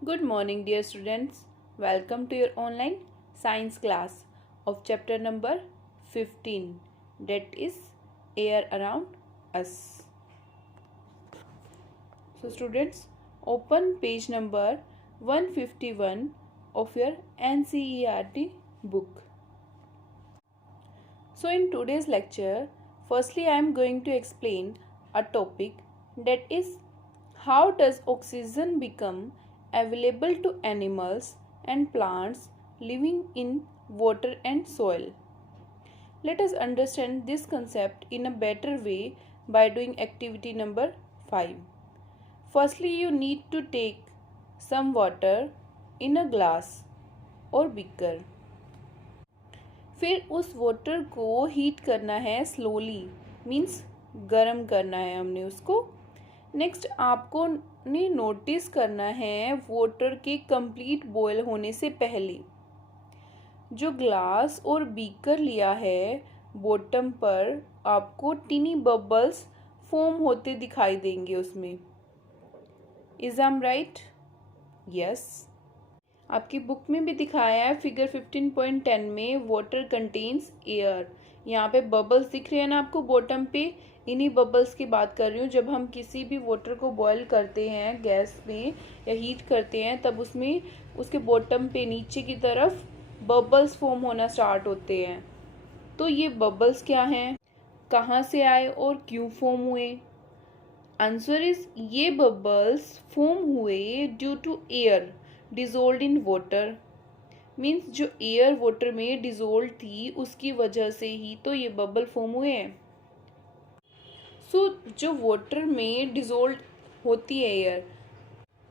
Good morning, dear students. Welcome to your online science class of chapter number 15, that is air around us. So, students, open page number 151 of your NCERT book. So, in today's lecture, firstly, I am going to explain a topic, that is how does oxygen become available to animals and plants living in water and soil. Let us understand this concept in a better way by doing activity number 5. Firstly, you need to take some water in a glass or beaker. फिर उस water को heat करना है slowly, means गर्म करना है हमने उसको. नेक्स्ट आपको ने नोटिस करना है वाटर के कंप्लीट बॉयल होने से पहले जो ग्लास और बीकर लिया है बॉटम पर आपको टीनी बबल्स फॉर्म होते दिखाई देंगे उसमें. Is I am right? Yes. आपकी बुक में भी दिखाया है फिगर 15.10 में वाटर कंटेन्स एयर. यहाँ पे बबल्स दिख रहे हैं ना आपको बॉटम पे. इन्हीं बबल्स की बात कर रही हूँ. जब हम किसी भी वाटर को बॉयल करते हैं गैस में या हीट करते हैं तब उसमें उसके बॉटम पे नीचे की तरफ बबल्स फॉर्म होना स्टार्ट होते हैं. तो ये बबल्स क्या हैं, कहाँ से आए और क्यों फॉर्म हुए? आंसर इज ये बबल्स फॉर्म हुए due to air dissolved in water. Means जो एयर वाटर में डिजोल्व थी उसकी वजह से ही तो ये बबल फॉर्म हुए हैं. सो जो वाटर में डिजोल्व होती है एयर,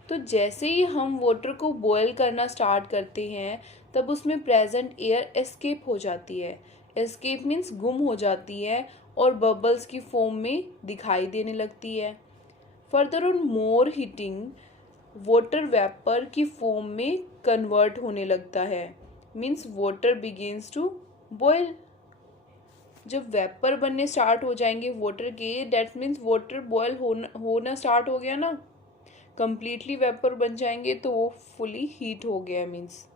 तो जैसे ही हम वाटर को बॉयल करना स्टार्ट करते हैं तब उसमें प्रेजेंट एयर एस्केप हो जाती है. एस्केप मीन्स गुम हो जाती है और बबल्स की फॉर्म में दिखाई देने लगती है. Further on more heating water vapour की फॉर्म में कन्वर्ट होने लगता है. Means water begins to boil. जब वेपर बनने स्टार्ट हो जाएंगे वाटर के, डेट मीन्स वाटर बॉयल होना स्टार्ट हो गया ना, कंप्लीटली वेपर बन जाएंगे तो वो फुली हीट हो गया means.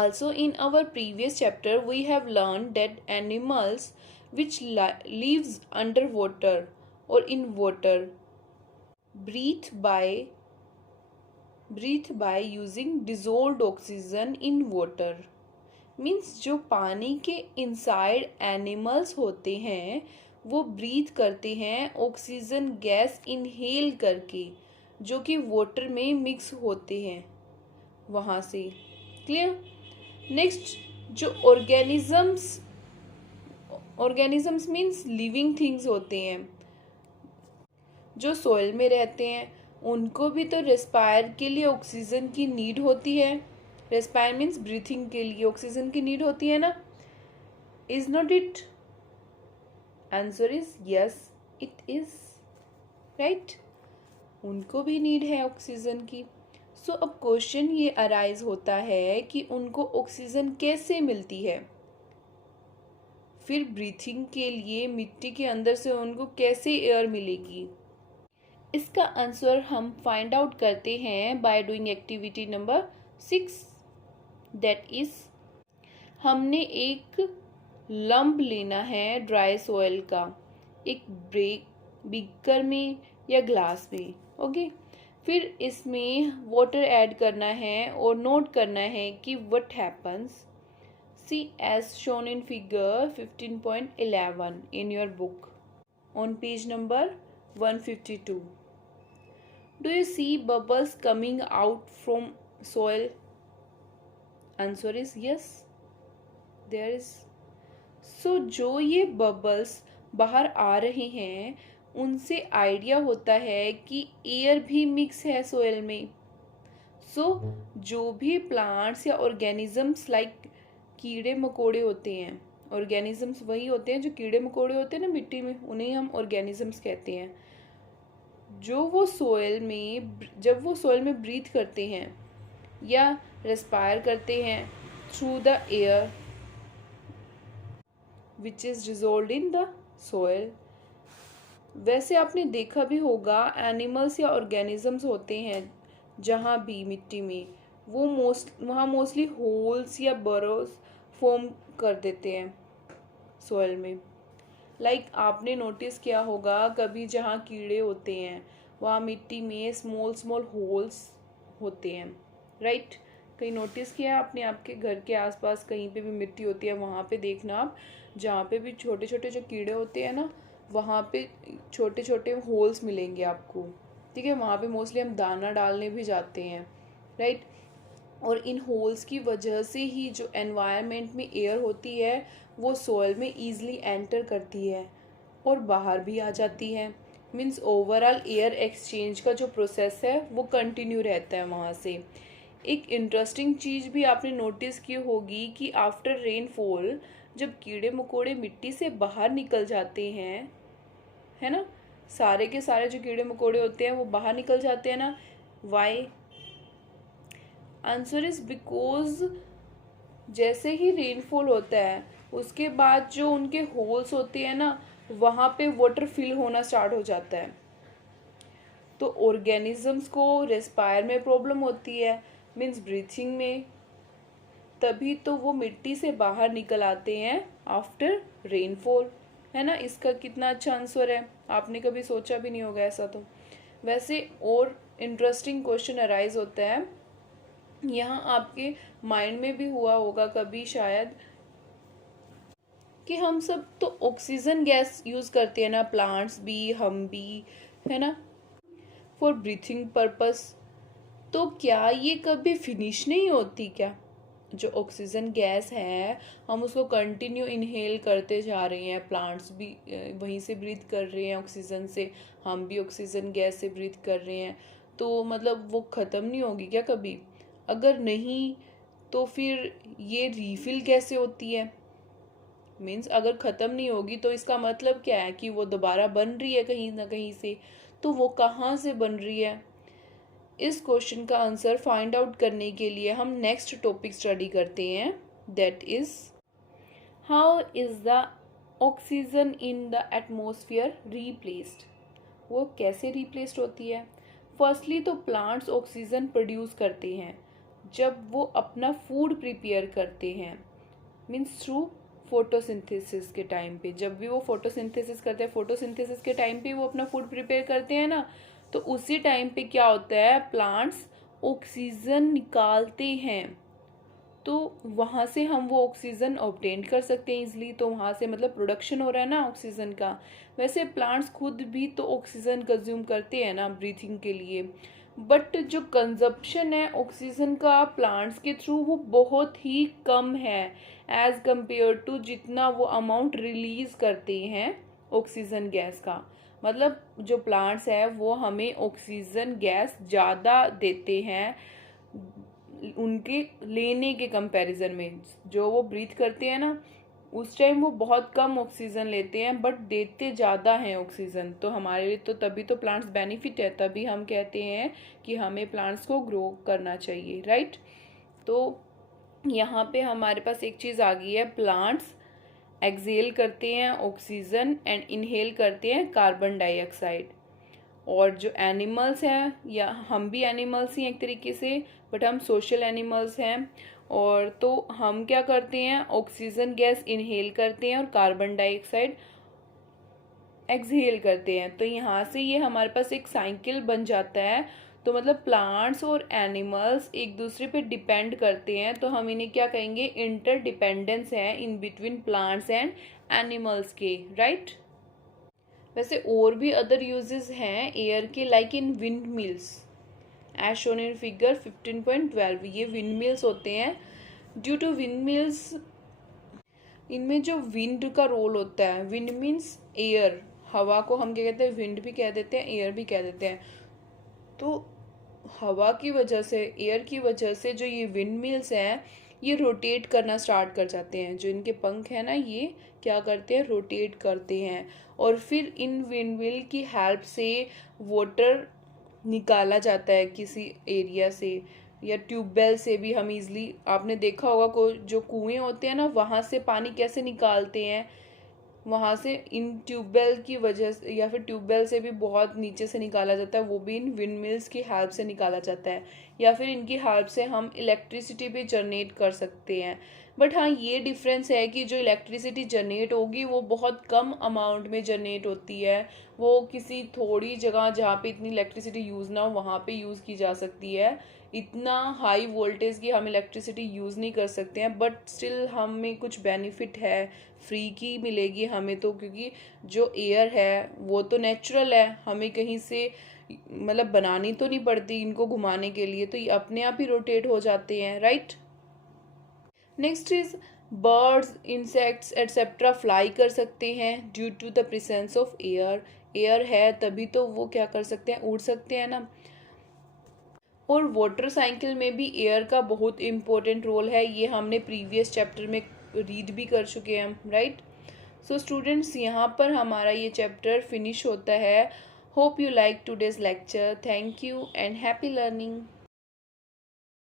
Also in our previous chapter we have learned that animals which lives underwater or in water breathe by using dissolved oxygen in water. Means जो पानी के इनसाइड एनिमल्स होते हैं वो ब्रीथ करते हैं ऑक्सीजन गैस इनहेल करके, जो कि वाटर में मिक्स होते हैं वहाँ से. क्लियर? नेक्स्ट, जो ऑर्गेनिजम्स मीन्स लिविंग थिंग्स होते हैं जो सॉइल में रहते हैं, उनको भी तो रेस्पायर के लिए ऑक्सीजन की नीड होती है. रेस्पायर मीन्स ब्रीथिंग के लिए ऑक्सीजन की नीड होती है ना. Is not it? Answer is yes, it is right. उनको भी नीड है ऑक्सीजन की. सो अब क्वेश्चन ये अराइज होता है कि उनको ऑक्सीजन कैसे मिलती है, फिर ब्रीथिंग के लिए मिट्टी के अंदर से उनको कैसे एयर मिलेगी. इसका आंसर हम फाइंड आउट करते हैं by doing activity number 6. That is हमने एक लंप लेना है ड्राई सॉइल का, एक बीकर में या ग्लास में. ओके. फिर इसमें वाटर ऐड करना है और नोट करना है कि what happens. See as shown in figure 15.11 in your book on page number 152. Do you see bubbles coming out from soil? Answer is yes, there is. So जो ये bubbles बाहर आ रहे हैं उनसे आइडिया होता है कि एयर भी मिक्स है सोयल में. सो जो भी प्लांट्स या ऑर्गेनिजम्स लाइक कीड़े मकोड़े होते हैं, ऑर्गेनिजम्स वही होते हैं जो कीड़े मकोड़े होते हैं ना मिट्टी में, उन्हें हम ऑर्गेनिजम्स कहते हैं. जो वो सोयल में जब वो सोयल में ब्रीथ करते हैं या रेस्पायर करते हैं through the air which is dissolved in the soil. वैसे आपने देखा भी होगा एनिमल्स या ऑर्गेनिजम्स होते हैं जहाँ भी मिट्टी में, वो वहाँ मोस्टली होल्स या बरोज फॉर्म कर देते हैं सॉइल में। आपने नोटिस किया होगा कभी जहाँ कीड़े होते हैं वहाँ मिट्टी में स्मॉल स्मॉल होल्स होते हैं, राइट। कहीं नोटिस किया आपने, आपके घर के आसपास कहीं पे भी मिट्टी होती है वहाँ पे देखना आप, जहाँ पे भी छोटे छोटे जो कीड़े होते हैं ना वहाँ पे छोटे छोटे होल्स मिलेंगे आपको, ठीक है। वहाँ पे मोस्टली हम दाना डालने भी जाते हैं, राइट। और इन होल्स की वजह से ही जो एनवायरनमेंट में एयर होती है वो सॉइल में ईजिली एंटर करती है और बाहर भी आ जाती है। मीन्स ओवरऑल एयर एक्सचेंज का जो प्रोसेस है वो कंटिन्यू रहता है वहाँ से। एक इंटरेस्टिंग चीज़ भी आपने नोटिस की होगी कि आफ्टर रेनफॉल जब कीड़े मकोड़े मिट्टी से बाहर निकल जाते हैं, है ना, सारे के सारे जो कीड़े मकोड़े होते हैं वो बाहर निकल जाते हैं ना। वाई? आंसर इज बिकॉज जैसे ही रेनफॉल होता है उसके बाद जो उनके होल्स होते हैं ना वहाँ पे वाटर फिल होना स्टार्ट हो जाता है, तो ऑर्गेनिजम्स को रेस्पायर में प्रॉब्लम होती है, मीन्स ब्रीथिंग में, तभी तो वो मिट्टी से बाहर निकल आते हैं आफ्टर रेनफॉल, है ना। इसका कितना अच्छा आंसर है, आपने कभी सोचा भी नहीं होगा ऐसा तो। वैसे और इंटरेस्टिंग क्वेश्चन अराइज होता है यहाँ, आपके माइंड में भी हुआ होगा कभी शायद कि हम सब तो ऑक्सीजन गैस यूज़ करते हैं ना, प्लांट्स भी, हम भी, है ना, फॉर ब्रीथिंग पर्पस। तो क्या ये कभी फिनिश नहीं होती क्या? जो ऑक्सीजन गैस है हम उसको कंटिन्यू इनहेल करते जा रहे हैं, प्लांट्स भी वहीं से ब्रीथ कर रहे हैं ऑक्सीजन से, हम भी ऑक्सीजन गैस से ब्रीथ कर रहे हैं, तो मतलब वो ख़त्म नहीं होगी क्या कभी? अगर नहीं तो फिर ये रीफिल कैसे होती है? मीन्स अगर ख़त्म नहीं होगी तो इसका मतलब क्या है कि वो दोबारा बन रही है कहीं ना कहीं से, तो वो कहाँ से बन रही है? इस क्वेश्चन का आंसर फाइंड आउट करने के लिए हम नेक्स्ट टॉपिक स्टडी करते हैं, that is how is the oxygen in the atmosphere replaced. वो कैसे रिप्लेस्ड होती है? फर्स्टली तो प्लांट्स ऑक्सीजन प्रोड्यूस करते हैं जब वो अपना फूड प्रिपेयर करते हैं, मीन्स थ्रू फोटोसिंथेसिस के टाइम पे। जब भी वो फोटोसिंथेसिस करते हैं, फोटोसिंथेसिस के टाइम पे वो अपना फूड प्रिपेयर करते हैं ना, तो उसी टाइम पे क्या होता है, प्लांट्स ऑक्सीजन निकालते हैं, तो वहाँ से हम वो ऑक्सीजन ऑब्टेन कर सकते हैं इजली, तो वहाँ से मतलब प्रोडक्शन हो रहा है ना ऑक्सीजन का। वैसे प्लांट्स खुद भी तो ऑक्सीजन कंज्यूम करते हैं ना ब्रीथिंग के लिए, बट जो कंजप्शन है ऑक्सीजन का प्लांट्स के थ्रू वो बहुत ही कम है एज कंपेयर टू जितना वो अमाउंट रिलीज करते हैं ऑक्सीजन गैस का। मतलब जो प्लांट्स है वो हमें ऑक्सीजन गैस ज़्यादा देते हैं उनके लेने के कंपैरिजन में। जो वो ब्रीथ करते हैं ना उस टाइम वो बहुत कम ऑक्सीजन लेते हैं बट देते ज़्यादा हैं ऑक्सीजन, तो हमारे लिए तो तभी तो प्लांट्स बेनिफिट है, तभी हम कहते हैं कि हमें प्लांट्स को ग्रो करना चाहिए, राइट। तो यहाँ पे हमारे पास एक चीज़ आ गई है, प्लांट्स एक्सहेल करते हैं ऑक्सीजन एंड इनहेल करते हैं कार्बन डाइऑक्साइड। और जो एनिमल्स हैं, या हम भी एनिमल्स ही हैं एक तरीके से, बट हम सोशल एनिमल्स हैं, और तो हम क्या करते हैं, ऑक्सीजन गैस इनहेल करते हैं और कार्बन डाइऑक्साइड एक्सहेल करते हैं। तो यहाँ से ये हमारे पास एक साइकिल बन जाता है। तो मतलब प्लांट्स और एनिमल्स एक दूसरे पे डिपेंड करते हैं, तो हम इन्हें क्या कहेंगे, इंटरडिपेंडेंस है in between plants and animals के, राइट। वैसे और भी अदर यूजेस हैं एयर के, like in windmills as shown in figure 15.12। ये विंड मिल्स होते हैं। ड्यू टू विंड मिल्स, इनमें जो विंड का रोल होता है, विंड मीन्स एयर, हवा को हम क्या कहते हैं, विंड भी कह देते हैं, एयर भी कह देते हैं। तो हवा की वजह से, एयर की वजह से जो ये विंड मिल्स हैं ये रोटेट करना स्टार्ट कर जाते हैं। जो इनके पंख है ना ये क्या करते हैं, रोटेट करते हैं, और फिर इन विंड मिल की हेल्प से वाटर निकाला जाता है किसी एरिया से, या ट्यूबवेल से भी हम इजली, आपने देखा होगा को जो कुएं होते हैं ना वहाँ से पानी कैसे निकालते हैं, वहाँ से इन ट्यूबवेल की वजह से या फिर ट्यूबवेल से भी बहुत नीचे से निकाला जाता है, वो भी इन विंड मिल्स की हेल्प से निकाला जाता है, या फिर इनकी हेल्प से हम इलेक्ट्रिसिटी भी जनरेट कर सकते हैं। बट हाँ, ये डिफरेंस है कि जो इलेक्ट्रिसिटी जनरेट होगी वो बहुत कम अमाउंट में जनरेट होती है। वो किसी थोड़ी जगह जहाँ पे इतनी इलेक्ट्रिसिटी यूज़ ना हो वहाँ पे यूज़ की जा सकती है। इतना हाई वोल्टेज की हम इलेक्ट्रिसिटी यूज़ नहीं कर सकते हैं, बट स्टिल हमें कुछ बेनिफिट है, फ्री की मिलेगी हमें तो, क्योंकि जो एयर है वो तो नेचुरल है, हमें कहीं से मतलब बनानी तो नहीं पड़ती इनको घुमाने के लिए, तो ये अपने आप ही रोटेट हो जाते हैं, right. Next is birds, insects etcetera fly कर सकते हैं due to the presence of air. Air है तभी तो वो क्या कर सकते हैं, उड़ सकते हैं ना। और वाटर साइकिल में भी एयर का बहुत इम्पोर्टेंट रोल है, ये हमने प्रीवियस चैप्टर में रीड भी कर चुके हैं हम, राइट। सो स्टूडेंट्स, यहाँ पर हमारा ये चैप्टर फिनिश होता है। Hope you like today's lecture. Thank you and happy learning.